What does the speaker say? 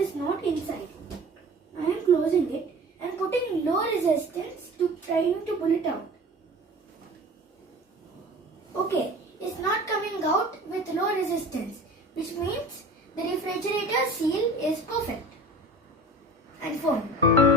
is not inside. I am closing it and putting low resistance to trying to pull it out. Okay, it's not coming out with low resistance, which means the refrigerator seal is perfect and firm.